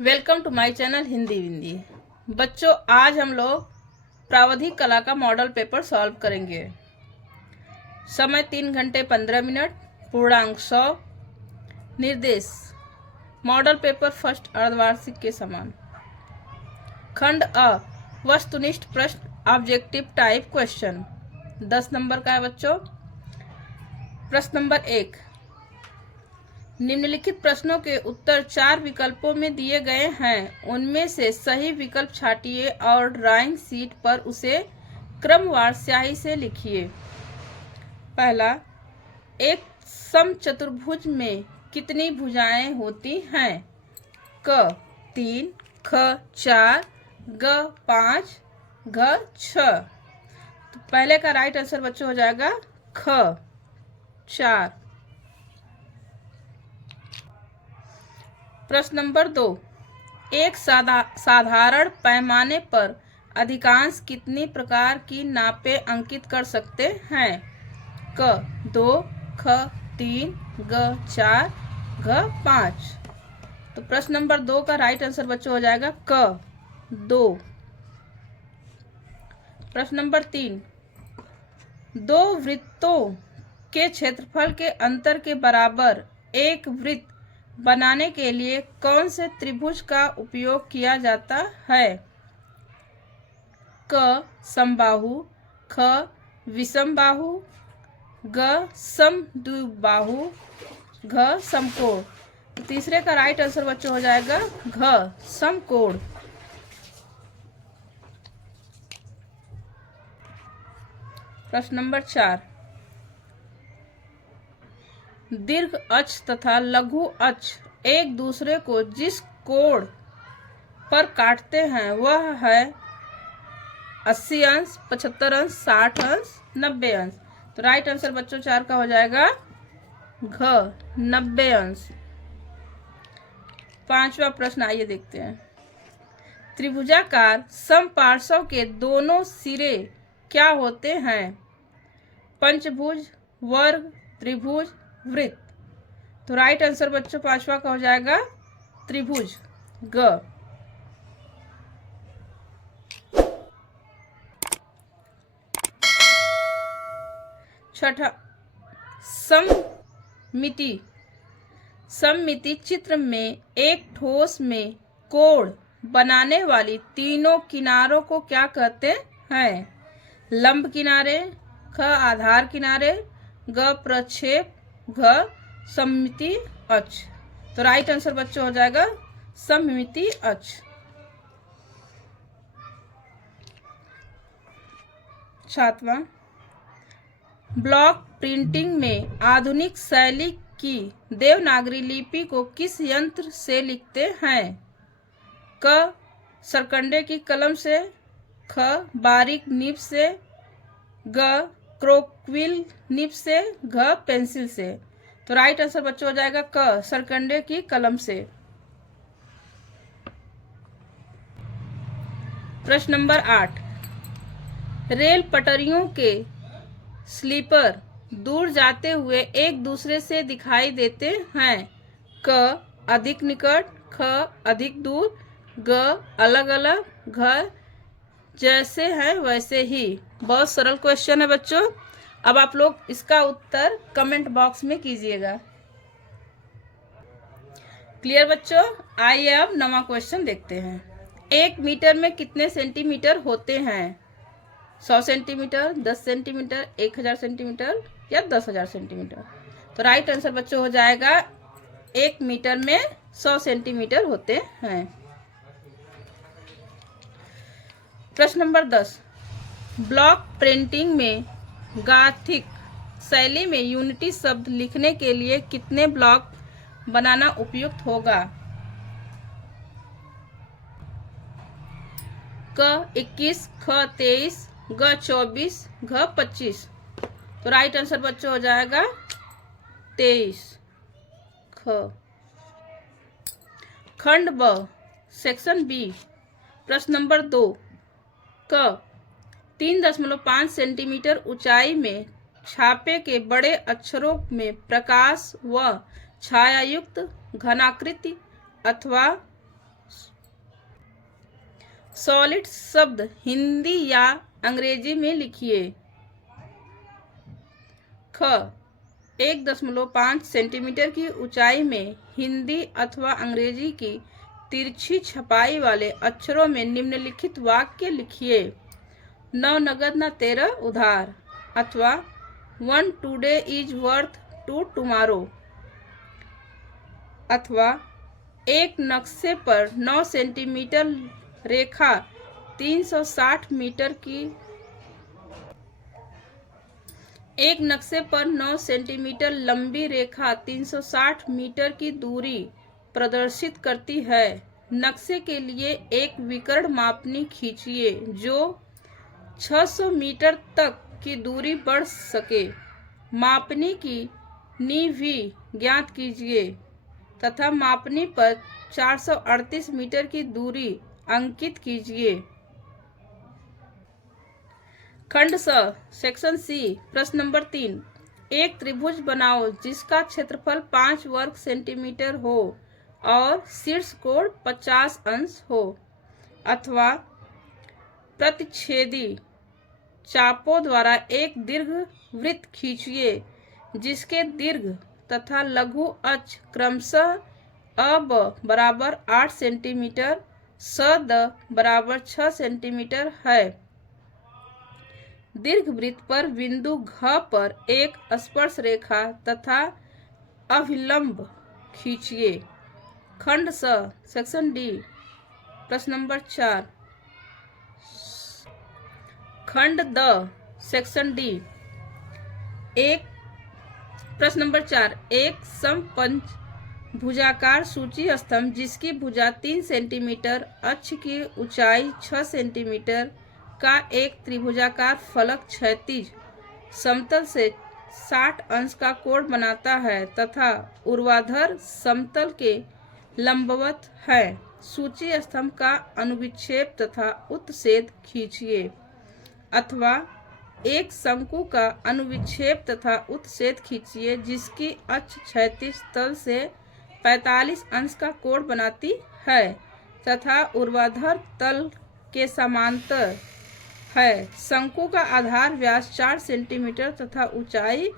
Welcome to my channel Hindi Vindi. बच्चों, आज हम लोग प्रावधिक कला का मॉडल पेपर सॉल्व करेंगे। समय 3 घंटे 15 मिनट, पूर्णांक 100। निर्देश मॉडल पेपर फर्स्ट अर्धवार्षिक के समान। खंड अ वस्तुनिष्ठ प्रश्न ऑब्जेक्टिव टाइप क्वेश्चन 10 नंबर का है बच्चों। प्रश्न नंबर 1, निम्नलिखित प्रश्नों के उत्तर 4 विकल्पों में दिए गए हैं। उनमें से सही विकल्प छांटिए और ड्राइंग शीट पर उसे क्रमवार स्याही से लिखिए। पहला, एक समचतुर्भुज में कितनी भुजाएं होती हैं? क 3, ख 4, ग 5, घ 6। तो पहले का राइट आंसर बच्चों हो जाएगा ख 4। प्रश्न नंबर 2, एक साधारण पैमाने पर अधिकांश कितनी प्रकार की नापें अंकित कर सकते हैं? क 2, ख 3, ग 4, घ 5। तो प्रश्न नंबर 2 का राइट आंसर बच्चों हो जाएगा क 2। प्रश्न नंबर 3, दो वृत्तों के क्षेत्रफल के अंतर के बराबर एक वृत्त बनाने के लिए कौन से त्रिभुज का उपयोग किया जाता है? क समबाहु, ख विषमबाहु, ग समद्विबाहु, घ समकोण। तो तीसरे का राइट आंसर बच्चों हो जाएगा घ समकोण। प्रश्न नंबर 4, दीर्घ अक्ष तथा लघु अक्ष एक दूसरे को जिस कोण पर काटते हैं वह है 80 अंश, 75 अंश, 60 अंश, 90 अंश। तो राइट आंसर बच्चों 4 का हो जाएगा घ 90 अंश। पांचवा प्रश्न आइए देखते हैं। त्रिभुजाकार समपार्श्व के दोनों सिरे क्या होते हैं? पंचभुज, वर्ग, त्रिभुज, वृत्त। तो राइट आंसर बच्चों पांचवा का हो जाएगा त्रिभुज ग। छठा, सममिति। सममिति चित्र में एक ठोस में कोण बनाने वाली तीनों किनारों को क्या कहते हैं? लंब किनारे, ख आधार किनारे, ग प्रक्षेप, घ सममिति अक्ष। तो राइट आंसर बच्चों हो जाएगा सममिति अक्ष। सातवां, ब्लॉक प्रिंटिंग में आधुनिक शैली की देवनागरी लिपि को किस यंत्र से लिखते हैं? क सरकंडे की कलम से, ख बारीक निब से, ग क्रोक्विल निब से, घ पेंसिल से। तो राइट आंसर बच्चों हो जाएगा क सरकंडे की कलम से। प्रश्न नंबर 8, रेल पटरियों के स्लीपर दूर जाते हुए एक दूसरे से दिखाई देते हैं। क अधिक निकट, ख अधिक दूर, ग अलग अलग, घ जैसे हैं वैसे ही। बहुत सरल क्वेश्चन है बच्चों। अब आप लोग इसका उत्तर कमेंट बॉक्स में कीजिएगा। क्लियर बच्चों? आइए अब नवा क्वेश्चन देखते हैं। 1 मीटर में कितने सेंटीमीटर होते हैं? 100 सेंटीमीटर, 10 सेंटीमीटर, 1000 सेंटीमीटर या 10,000 सेंटीमीटर। तो राइट आंसर बच्चों हो जाएगा 1 मीटर में 100 सेंटीमीटर होते हैं। प्रश्न नंबर 10, ब्लॉक प्रिंटिंग में गॉथिक शैली में यूनिटी शब्द लिखने के लिए कितने ब्लॉक बनाना उपयुक्त होगा? क 21, ख 23, ग 24, घ 25। तो राइट आंसर बच्चों हो जाएगा 23 ख। खंड ब सेक्शन बी प्रश्न नंबर 2, क 3.5 सेंटीमीटर ऊंचाई में छापे के बड़े अक्षरों में प्रकाश व छायायुक्त घनाकृति अथवा सॉलिड शब्द हिंदी या अंग्रेजी में लिखिए। ख 1.5 सेंटीमीटर की ऊंचाई में हिंदी अथवा अंग्रेजी की तिरछी छपाई वाले अक्षरों में निम्नलिखित वाक्य लिखिए। 9 नगद न 13 उधार, अथवा 1 टुडे इज वर्थ 2 टुमारो, अथवा एक नक्शे पर 9 सेंटीमीटर रेखा 360 मीटर की एक नक्शे पर 9 सेंटीमीटर लंबी रेखा 360 मीटर की दूरी प्रदर्शित करती है। नक्शे के लिए एक विकर्ण मापनी खींचिए जो 600 मीटर तक की दूरी बढ़ सके। मापनी की नींव भी ज्ञात कीजिए तथा मापनी पर 438 मीटर की दूरी अंकित कीजिए। खंड स सेक्शन सी प्रश्न नंबर 3, एक त्रिभुज बनाओ जिसका क्षेत्रफल 5 वर्ग सेंटीमीटर हो और शीर्ष कोण 50 अंश हो, अथवा प्रतिच्छेदी चापों द्वारा एक दीर्घ वृत्त खींचिए जिसके दीर्घ तथा लघु अक्ष क्रमशः अब बराबर 8 सेंटीमीटर, सद बराबर 6 सेंटीमीटर है। दीर्घवृत्त पर बिंदु घ पर एक स्पर्श रेखा तथा अभिलंब खींचिए। खंड स सेक्शन डी प्रश्न नंबर 4, खंड द सेक्शन डी एक प्रश्न नंबर 4, एक समपंच भुजाकार सूची स्तंभ जिसकी भुजा 3 सेंटीमीटर, अक्ष की ऊंचाई 6 सेंटीमीटर का एक त्रिभुजाकार फलक क्षैतिज समतल से 60 अंश का कोण बनाता है तथा ऊर्ध्वाधर समतल के लंबवत है। सूची स्तंभ का अनुविक्षेप तथा उत्छेद खींचिए, अथवा एक शंकु का अनुविक्षेप तथा उत्छेद खींचिए जिसकी अक्ष क्षैतिज तल से 45 अंश का कोण बनाती है तथा ऊर्ध्वाधर तल के समांतर है। शंकु का आधार व्यास 4 सेंटीमीटर तथा ऊंचाई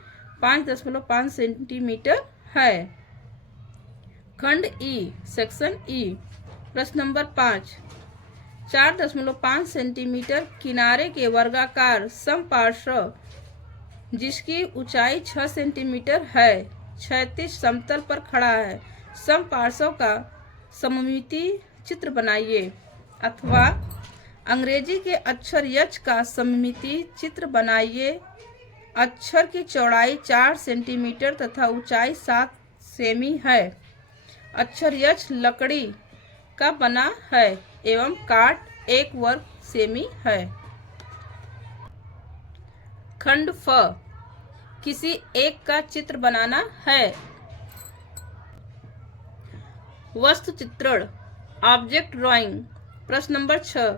5.5 सेंटीमीटर है। खंड ई सेक्शन ई प्रश्न नंबर 5, 4.5 सेंटीमीटर किनारे के वर्गाकार समपार्श्व जिसकी ऊंचाई 6 सेंटीमीटर है क्षैतिज समतल पर खड़ा है। समपार्श्व का सममिति चित्र बनाइए, अथवा अंग्रेजी के अक्षर यच का सममिति चित्र बनाइए। अक्षर की चौड़ाई 4 सेंटीमीटर तथा ऊंचाई 7 सेमी है। अक्षर यच लकड़ी का बना है एवं काट 1 वर्ग सेमी है। खंड फ किसी एक का चित्र बनाना है। वस्तु चित्रण ऑब्जेक्ट ड्राइंग प्रश्न नंबर 6,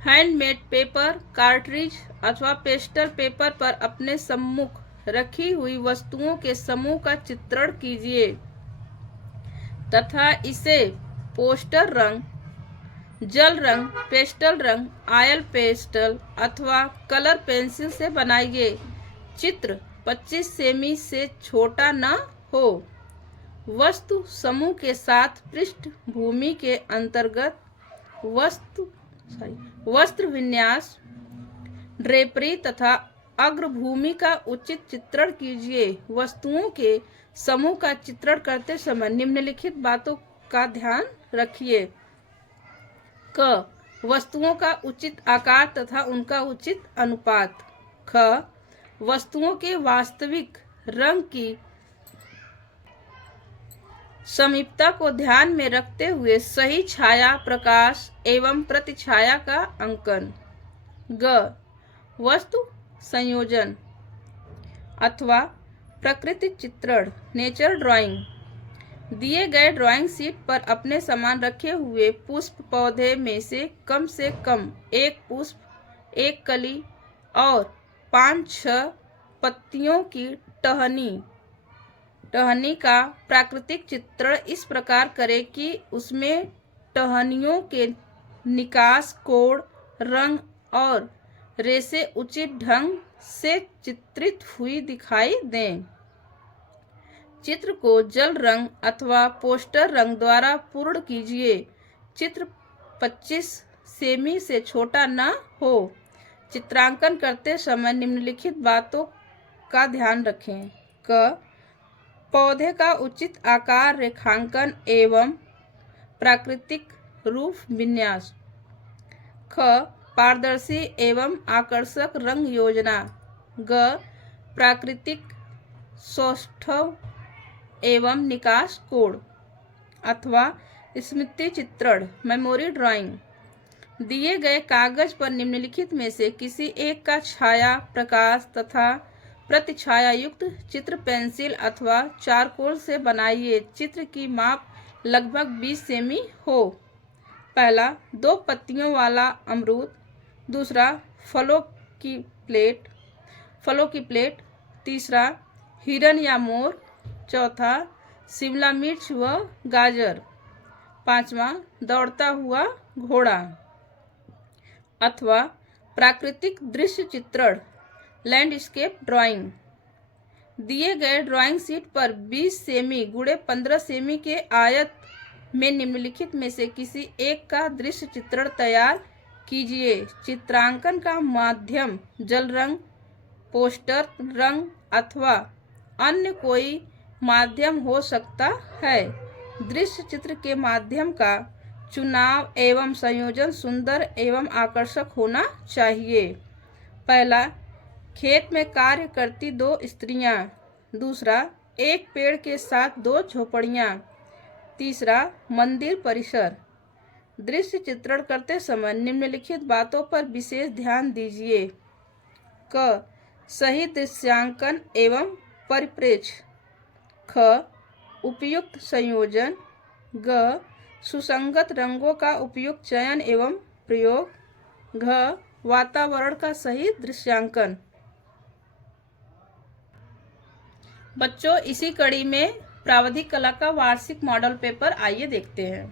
हैंडमेड पेपर, कार्ट्रिज अथवा पेस्टर पेपर पर अपने सम्मुख रखी हुई वस्तुओं के समूह का चित्रण कीजिए तथा इसे पोस्टर रंग, जल रंग, पेस्टल रंग, ऑयल पेस्टल अथवा कलर पेंसिल से बनाइए। चित्र 25 सेमी से छोटा न हो। वस्तु समूह के साथ पृष्ठभूमि के अंतर्गत वस्त्र विन्यास, ड्रेपरी तथा अग्रभूमि का उचित चित्रण कीजिए। वस्तुओं के समूह का चित्रण करते समय निम्नलिखित बातों का ध्यान रखिए। क वस्तुओं का उचित आकार तथा उनका उचित अनुपात। ख वस्तुओं के वास्तविक रंग की समीपता को ध्यान में रखते हुए सही छाया, प्रकाश एवं प्रतिछाया का अंकन। ग वस्तु संयोजन अथवा प्रकृति चित्रण, नेचर ड्राइंग। दिए गए ड्राइंग शीट पर अपने समान रखे हुए पुष्प पौधे में से कम एक पुष्प, एक कली और 5-6 पत्तियों की टहनी का प्राकृतिक चित्रण इस प्रकार करें कि उसमें टहनियों के निकास, कोण, रंग और रेसे उचित ढंग से चित्रित हुई दिखाई दें। चित्र को जल रंग अथवा पोस्टर रंग द्वारा पूर्ण कीजिए। चित्र 25 सेमी से छोटा न हो। चित्रांकन करते समय निम्नलिखित बातों का ध्यान रखें। क, पौधे का उचित आकार, रेखांकन एवं प्राकृतिक रूप विन्यास। ख, पारदर्शी एवं आकर्षक रंग योजना। ग, प्राकृतिक सौष्ठव एवं निकास कोण अथवा स्मृति चित्रण, मेमोरी ड्राइंग। दिए गए कागज पर निम्नलिखित में से किसी एक का छाया, प्रकाश तथा प्रतिछाया युक्त चित्र पेंसिल अथवा चारकोल से बनाइए। चित्र की माप लगभग 20 सेमी हो। पहला, 2 पत्तियों वाला अमरूद। दूसरा, फलों की प्लेट। तीसरा, हिरन या मोर। चौथा, शिमला मिर्च व गाजर। पांचवा, दौड़ता हुआ घोड़ा अथवा प्राकृतिक दृश्य चित्रण, लैंडस्केप ड्राइंग। दिए गए ड्राइंग शीट पर 20 सेमी गुणे 15 सेमी के आयत में निम्नलिखित में से किसी एक का दृश्य चित्रण तैयार कीजिए। चित्रांकन का माध्यम जल रंग, पोस्टर रंग अथवा अन्य कोई माध्यम हो सकता है। दृश्य चित्र के माध्यम का चुनाव एवं संयोजन सुंदर एवं आकर्षक होना चाहिए। पहला, खेत में कार्य करती 2 स्त्रियां। दूसरा, एक पेड़ के साथ 2 झोपड़ियां। तीसरा, मंदिर परिसर। दृश्य चित्रण करते समय निम्नलिखित बातों पर विशेष ध्यान दीजिए। क, सही दृश्यांकन एवं परिप्रेक्ष्य। ख, उपयुक्त संयोजन। ग, सुसंगत रंगों का उपयुक्त चयन एवं प्रयोग। घ, वातावरण का सही दृश्यांकन। बच्चों, इसी कड़ी में प्रावधिक कला का वार्षिक मॉडल पेपर आइए देखते हैं।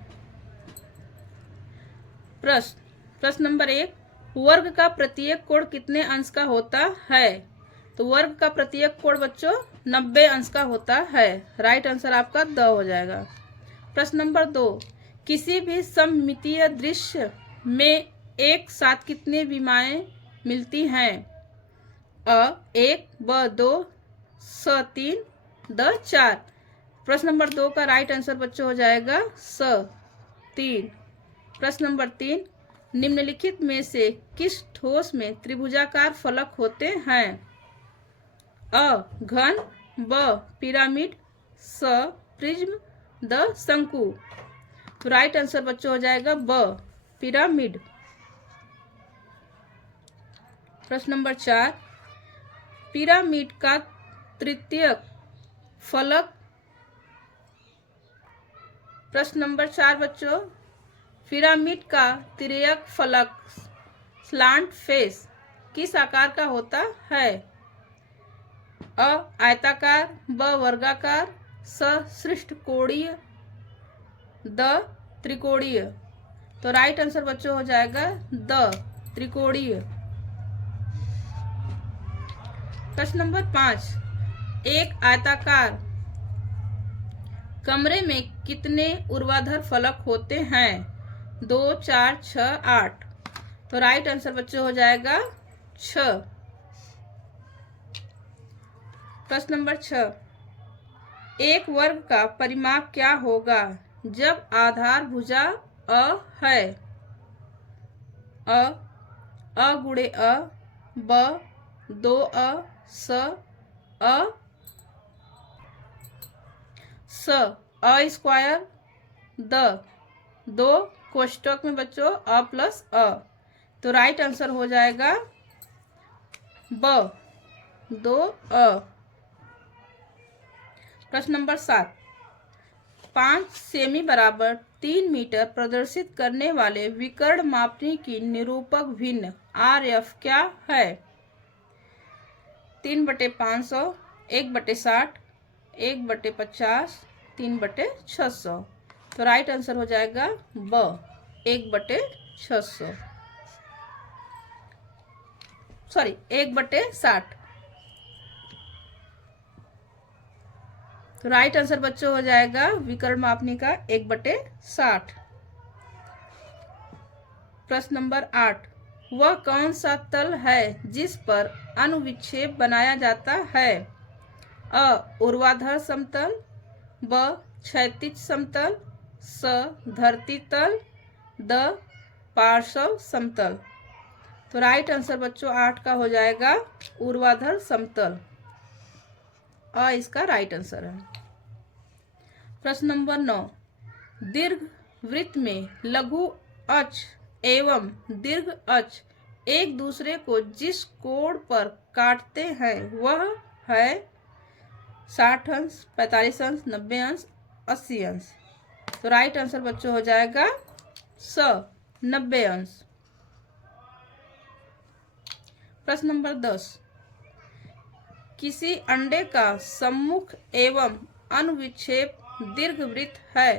प्रश्न नंबर 1, वर्ग का प्रत्येक कोण कितने अंश का होता है? तो वर्ग का प्रत्येक कोण बच्चों 90 अंश का होता है। राइट आंसर आपका द हो जाएगा। प्रश्न नंबर 2, किसी भी सममितीय दृश्य में एक साथ कितनी विमाएं मिलती हैं? अ 1, ब 2, स 3, द 4। प्रश्न नंबर 2 का राइट आंसर बच्चों हो जाएगा स 3। प्रश्न नंबर 3, निम्नलिखित में से किस ठोस में त्रिभुजाकार फलक होते हैं? अ घन, ब पिरामिड, स प्रिज्म, द शंकु। तो राइट आंसर बच्चों हो जाएगा ब पिरामिड। प्रश्न नंबर 4, पिरामिड का तृतीयक फलक। प्रश्न नंबर 4 बच्चों, पिरामिड का तिर्यक फलक स्लांट फेस किस आकार का होता है? अ आयताकार, ब वर्गाकार, स षट्कोणीय, द त्रिकोणीय। तो राइट आंसर बच्चों हो जाएगा द त्रिकोणीय। प्रश्न नंबर 5, एक आयताकार कमरे में कितने ऊर्ध्वाधर फलक होते हैं? 2, 4, 6, 8। तो राइट आंसर बच्चों हो जाएगा 6। प्रश्न नंबर 6, एक वर्ग का परिमाप क्या होगा जब आधार भुजा अ है? अ गुणे अ, ब 2 स स्क्वायर, द 2 कोष्टक में बच्चों अ प्लस अ। तो राइट आंसर हो जाएगा ब 2 अ। प्रश्न नंबर 7, 5 सेमी बराबर 3 मीटर प्रदर्शित करने वाले विकर्ण मापनी की निरूपक भिन्न RF क्या है? 3/500, 1/60, 1/50, 3/600। तो राइट आंसर हो जाएगा ब 1/600, सॉरी 1/60। तो राइट आंसर बच्चों हो जाएगा विकर्ण मापनी का 1/60। प्रश्न नंबर 8, वह कौन सा तल है जिस पर अनुविक्षेप बनाया जाता है? अ ऊर्ध्वाधर समतल, ब क्षैतिज समतल, स धरती तल, द पार्श्व समतल। तो राइट आंसर बच्चों 8 का हो जाएगा ऊर्ध्वाधर समतल। अ इसका राइट आंसर है। प्रश्न नंबर 9, दीर्घ वृत्त में लघु अक्ष एवं दीर्घ अक्ष एक दूसरे को जिस कोण पर काटते हैं वह है 60 अंश, 45 अंश, 90 अंश, 80 अंश। तो राइट आंसर बच्चों हो जाएगा स 90 अंश। प्रश्न नंबर 10, किसी अंडे का सम्मुख एवं अनुविक्षेप दीर्घवृत्त है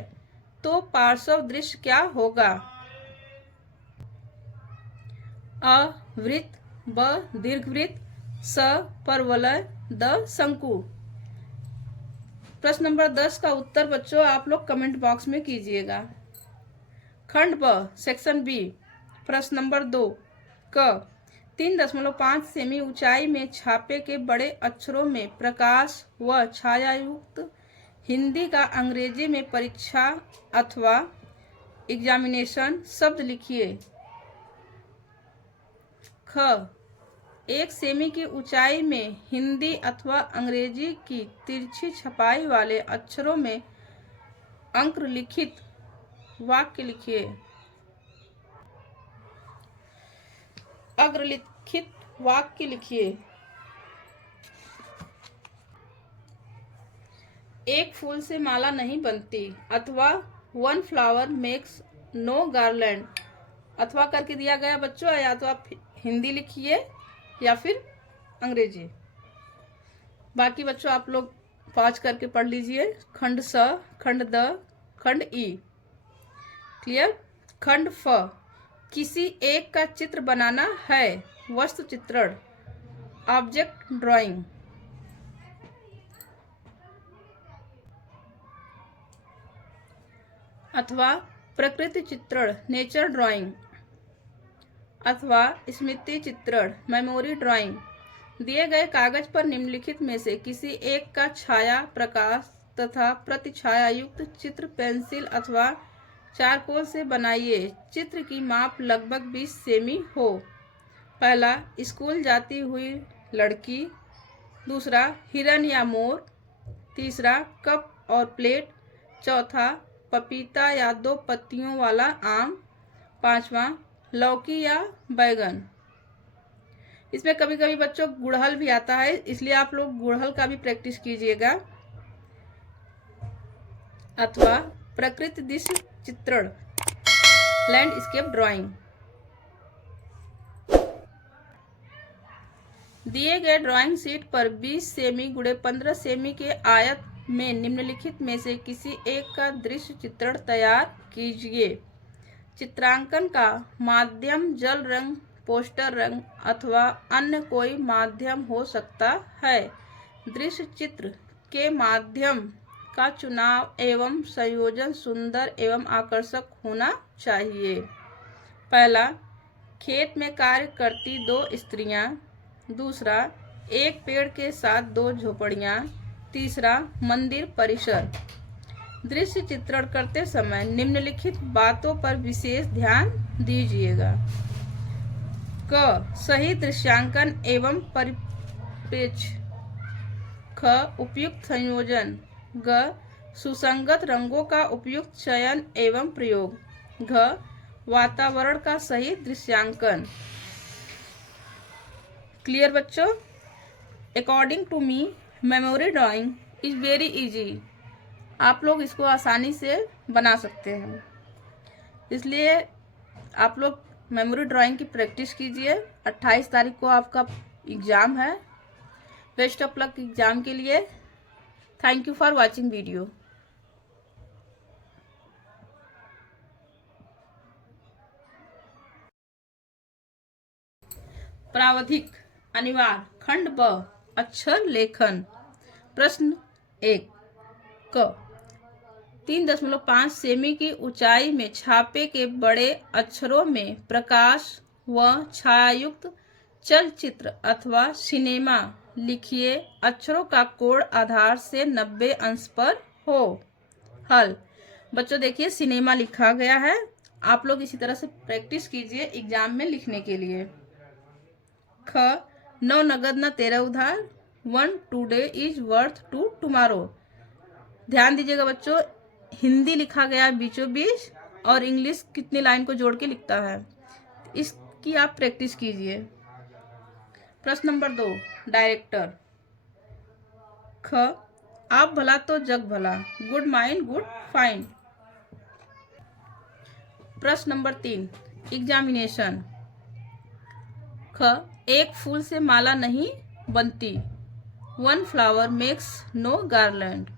तो पार्श्व दृश्य क्या होगा? अ वृत्त, ब दीर्घवृत्त, स परवलय, द शंकु। प्रश्न नंबर 10 का उत्तर बच्चों आप लोग कमेंट बॉक्स में कीजिएगा। खंड ब सेक्शन बी प्रश्न नंबर 2 क 3.5 सेमी ऊंचाई में छापे के बड़े अक्षरों में प्रकाश व छायायुक्त हिंदी का अंग्रेजी में परीक्षा अथवा एग्जामिनेशन शब्द लिखिए। ख 1 सेमी की ऊंचाई में हिंदी अथवा अंग्रेजी की तिरछी छपाई वाले अक्षरों में अंकलिखित वाक्य लिखिए। अग्रलिखित वाक्य लिखिए। एक फूल से माला नहीं बनती, अथवा 1 फ्लावर मेक्स नो गार्लैंड, अथवा करके दिया गया बच्चों। या तो आप हिंदी लिखिए या फिर अंग्रेजी। बाकी बच्चों आप लोग पॉज करके पढ़ लीजिए। खंड स, खंड द, खंड ई। क्लियर। खंड फ, किसी एक का चित्र बनाना है। वस्तु चित्रण, ऑब्जेक्ट ड्राइंग। अथवा प्रकृति चित्रण, नेचर ड्राइंग। अथवा स्मृति चित्रण, मेमोरी ड्राइंग। दिए गए कागज पर निम्नलिखित में से किसी एक का छाया, प्रकाश तथा प्रतिछाया युक्त चित्र पेंसिल अथवा चारकोल से बनाइए। चित्र की माप लगभग 20 सेमी हो। पहला, स्कूल जाती हुई लड़की। दूसरा, हिरन या मोर। तीसरा, कप और प्लेट। चौथा, पपीता या 2 पत्तियों वाला आम। पांचवा, लौकी या बैगन। इसमें कभी कभी बच्चों गुड़हल भी आता है, इसलिए आप लोग गुड़हल का भी प्रैक्टिस कीजिएगा। अथवा प्रकृति दृश्य चित्रण, लैंडस्केप ड्राइंग। दिए गए ड्राइंग शीट पर 20 सेमी गुणे 15 सेमी के आयत में निम्नलिखित में से किसी एक का दृश्य चित्रण तैयार कीजिए। चित्रांकन का माध्यम जल रंग, पोस्टर रंग अथवा अन्य कोई माध्यम हो सकता है। दृश्य चित्र के माध्यम का चुनाव एवं संयोजन सुंदर एवं आकर्षक होना चाहिए। पहला, खेत में कार्य करती 2 स्त्रियां। दूसरा, एक पेड़ के साथ 2 झोपड़ियां। तीसरा, मंदिर परिसर। दृश्य चित्रण करते समय निम्नलिखित बातों पर विशेष ध्यान दीजिएगा। क, सही दृश्यांकन एवं परिप्रेक्ष्य। ख, उपयुक्त संयोजन। ग, सुसंगत रंगों का उपयुक्त चयन एवं प्रयोग। घ, वातावरण का सही दृश्यांकन। क्लियर बच्चों। According to me, memory drawing is very easy. आप लोग इसको आसानी से बना सकते हैं, इसलिए आप लोग मेमोरी ड्राइंग की प्रैक्टिस कीजिए। 28 तारीख को आपका एग्ज़ाम है। बेस्ट ऑफ लक एग्ज़ाम के लिए। Thank you for watching video. प्रावधिक अनिवार्य खंड ब अक्षर लेखन। प्रश्न 1 क 3.5 सेमी की ऊंचाई में छापे के बड़े अक्षरों में प्रकाश व छायायुक्त चलचित्र अथवा सिनेमा लिखिए। अक्षरों का कोण आधार से 90 अंश पर हो। हल। बच्चों देखिए सिनेमा लिखा गया है, आप लोग इसी तरह से प्रैक्टिस कीजिए एग्जाम में लिखने के लिए। ख 9 नगद न 13 उधार, 1 टुडे इज वर्थ 2 टुमारो। ध्यान दीजिएगा बच्चों, हिंदी लिखा गया है बीचों बीच और इंग्लिश कितनी लाइन को जोड़ के लिखता है, इसकी आप प्रैक्टिस कीजिए। प्रश्न नंबर 2 डायरेक्टर। ख आप भला तो जग भला, गुड माइंड गुड फाइंड। प्रश्न नंबर 3 एग्जामिनेशन। ख एक फूल से माला नहीं बनती, 1 फ्लावर मेक्स नो गार्लैंड।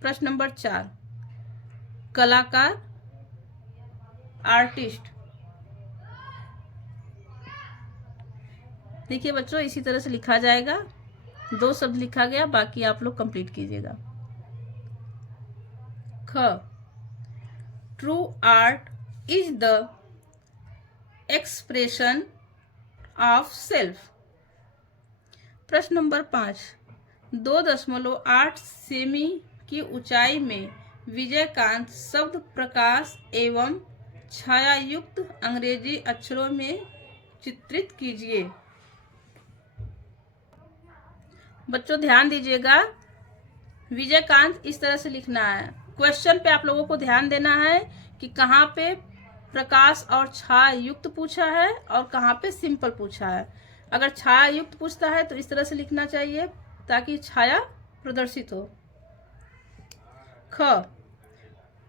प्रश्न नंबर 4 कलाकार आर्टिस्ट। देखिए बच्चों इसी तरह से लिखा जाएगा, 2 शब्द लिखा गया, बाकी आप लोग कंप्लीट कीजिएगा। ख true art is the expression of self. प्रश्न नंबर 5 2.8 सेमी की ऊंचाई में विजयकांत शब्द प्रकाश एवं छायायुक्त अंग्रेजी अक्षरों में चित्रित कीजिए। बच्चों ध्यान दीजिएगा, विजयकांत इस तरह से लिखना है। क्वेश्चन पे आप लोगों को ध्यान देना है कि कहाँ पे प्रकाश और छाया युक्त पूछा है और कहाँ पे सिंपल पूछा है। अगर छाया युक्त पूछता है तो इस तरह से लिखना चाहिए ताकि छाया प्रदर्शित हो। ख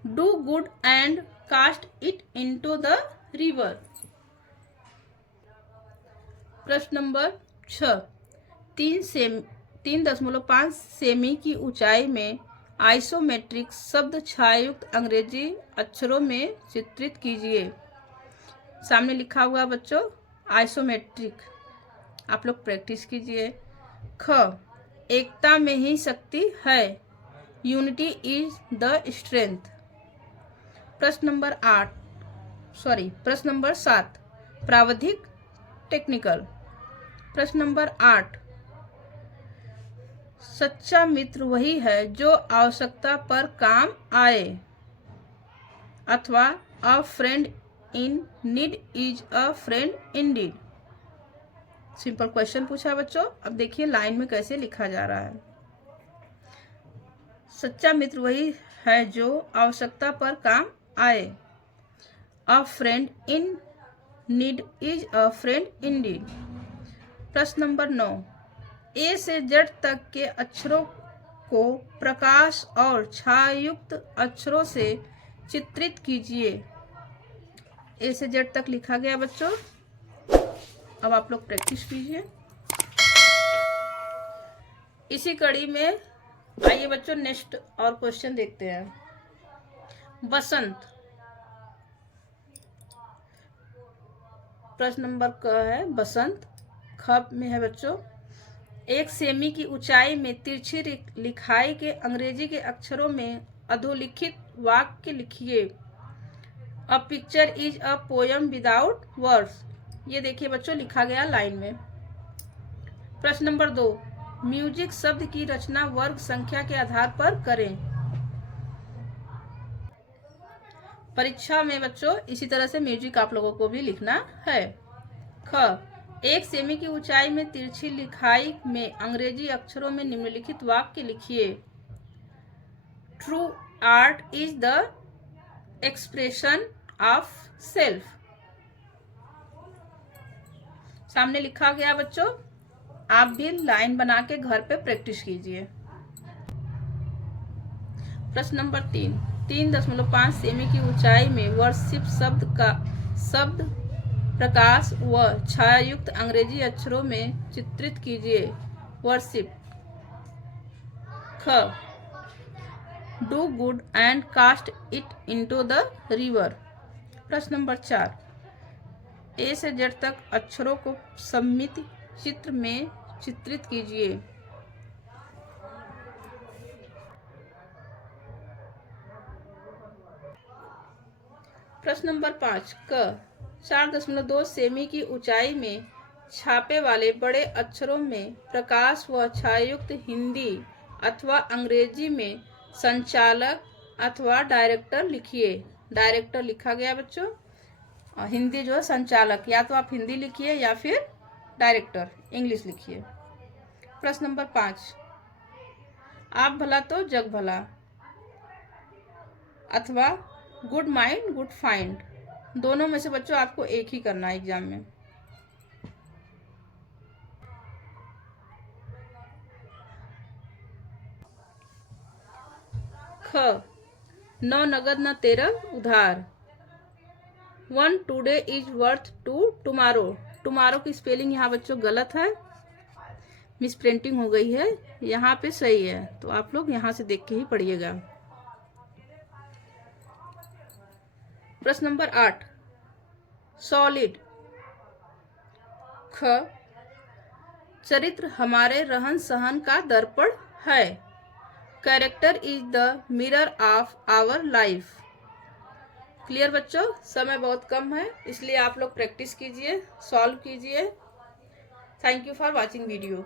do good and cast it into the river. प्रश्न नंबर 6 3.5 सेमी की ऊंचाई में आइसोमेट्रिक शब्द छायायुक्त अंग्रेजी अक्षरों में चित्रित कीजिए। सामने लिखा हुआ बच्चों आइसोमेट्रिक, आप लोग प्रैक्टिस कीजिए। ख एकता में ही शक्ति है, यूनिटी इज द स्ट्रेंथ। प्रश्न नंबर 7 प्रावधिक टेक्निकल। प्रश्न नंबर 8 सच्चा मित्र वही है जो आवश्यकता पर काम आए, अथवा अ friend in need is a friend Indeed. Simple question पूछा बच्चों, अब देखिए लाइन में कैसे लिखा जा रहा है। सच्चा मित्र वही है जो आवश्यकता पर काम आए, अ friend in need is a friend Indeed. प्रश्न नंबर 9 ए से जेड तक के अक्षरों को प्रकाश और छायायुक्त अक्षरों से चित्रित कीजिए। ए से जेड तक लिखा गया बच्चों, अब आप लोग प्रैक्टिस कीजिए। इसी कड़ी में आइए बच्चों नेक्स्ट और क्वेश्चन देखते हैं। बसंत। प्रश्न नंबर क है बसंत। ख में है बच्चों 1 सेमी की ऊंचाई में तिरछी लिखाई के अंग्रेजी के अक्षरों में अधोलिखित वाक्य लिखिए। A picture is a poem without words. ये देखिए बच्चों लिखा गया लाइन में। प्रश्न नंबर 2 म्यूजिक शब्द की रचना वर्ग संख्या के आधार पर करें। परीक्षा में बच्चों इसी तरह से म्यूजिक आप लोगों को भी लिखना है। ख 1 सेमी की ऊंचाई में तिरछी लिखाई में अंग्रेजी अक्षरों में निम्नलिखित वाक्य लिखिए। True art is the expression of self. सामने लिखा गया बच्चों, आप भी लाइन बना के घर पे प्रैक्टिस कीजिए। प्रश्न नंबर 3.5 सेमी की ऊंचाई में वर्शिप शब्द प्रकाश व छायायुक्त अंग्रेजी अक्षरों में चित्रित कीजिए। वर्शिप। ख do good and cast it into the river. प्रश्न नंबर 4 ए से जेड तक अक्षरों को सममित चित्र में चित्रित कीजिए। प्रश्न नंबर 5 क 4.2 सेमी की ऊंचाई में छापे वाले बड़े अक्षरों में प्रकाश व छायायुक्त हिंदी अथवा अंग्रेजी में संचालक अथवा डायरेक्टर लिखिए। डायरेक्टर लिखा गया बच्चों, और हिंदी जो है संचालक, या तो आप हिंदी लिखिए या फिर डायरेक्टर इंग्लिश लिखिए। प्रश्न नंबर 5 आप भला तो जग भला अथवा गुड माइंड गुड फाइंड, दोनों में से बच्चों आपको एक ही करना है एग्जाम में। ख नौ नगद न तेरह उधार। 1 today is worth 2 tomorrow. Tomorrow की स्पेलिंग यहाँ बच्चों गलत है, मिस प्रिंटिंग हो गई है, यहाँ पे सही है, तो आप लोग यहाँ से देख के ही पढ़िएगा। प्रश्न नंबर 8 सॉलिड। ख चरित्र हमारे रहन सहन का दर्पण है। Character is the mirror of our life. Clear बच्चों, समय बहुत कम है इसलिए आप लोग प्रैक्टिस कीजिए, सॉल्व कीजिए। Thank you for watching video.